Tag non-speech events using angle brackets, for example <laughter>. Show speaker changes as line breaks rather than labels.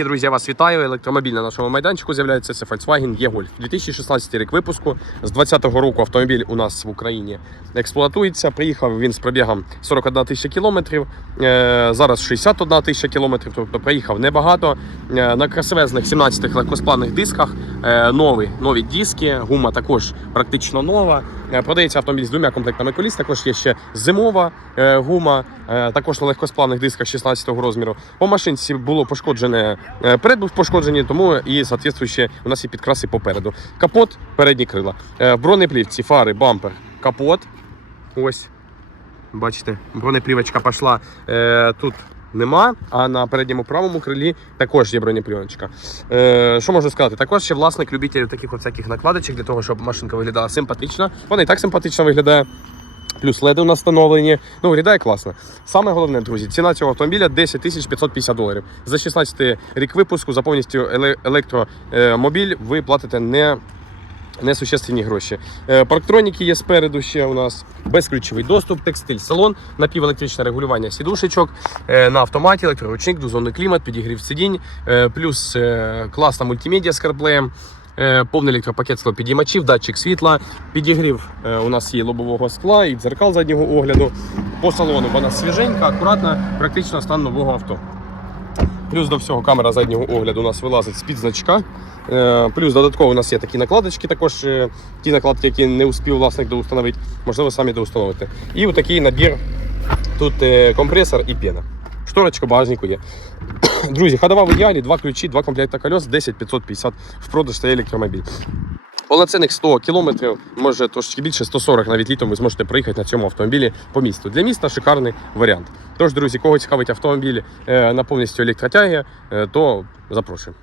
Такі, друзі, я вас вітаю. Електромобіль на нашому майданчику з'являється. Це Volkswagen E-Golf. 2016 рік випуску. З 2020 року автомобіль у нас в Україні експлуатується. Приїхав він з пробігом 41 тисяча кілометрів. Е, зараз 61 тисяча кілометрів, тобто приїхав небагато. Е, на красивезних 17 легкосплавних дисках. Е, нові, нові диски, гума також практично нова. Продається автомобіль з двома комплектами коліс. Також є ще зимова гума, також на легкосплавних дисках 16 розміру. По машинці було пошкоджене перед був пошкоджений, тому і соответствуюче у нас є підкраси попереду. Капот, передні крила. Е, бронеплівці, фари, бампер, капот. Ось. Бачите, бронеплівочка пішла е, тут. Нема, а на передньому правому крилі також є бронеплівочка. Е, що можу сказати? Також ще власник любителів таких всяких накладочок для того, щоб машинка виглядала симпатично. Вона і так симпатично виглядає. Плюс леди у нас встановлені. Ну, виглядає класно. Саме головне, друзі, ціна цього автомобіля 10 тисяч 550 доларів. За 16 рік випуску за повністю електромобіль ви платите не. Несущественні гроші. Е, Парктроніки є спереду ще у нас безключовий доступ, текстиль, салон, напівелектричне регулювання сідушечок, е, на автоматі, електроручник, двозонний клімат, підігрів сидінь, е, плюс класна мультимедіа з CarPlay, повний електропакет склопідіймачів, датчик світла, підігрів е, у нас є лобового скла і дзеркал заднього огляду. По салону вона свіженька, акуратна, практично стан нового авто. Плюс до всього камера заднього огляду у нас вилазить з-під значка. Е, Плюс додатково у нас є такі накладочки, також е, ті накладки, які не успів власник доустановити, можливо, самі доустановити. І отакий набір. Тут е, компресор і пена. Шторочка багажнику є. <coughs> Друзі, ходова в ідеалі, два ключі, два комплекта колес, 10 550 в продаж та електромобіль. Полноцінних 100 кілометрів, може трошки більше, 140 навіть літом ви зможете проїхати на цьому автомобілі по місту. Для міста шикарний варіант. Тож, друзі, кого цікавить автомобіль е, на повністю електротяги, е, то запрошую.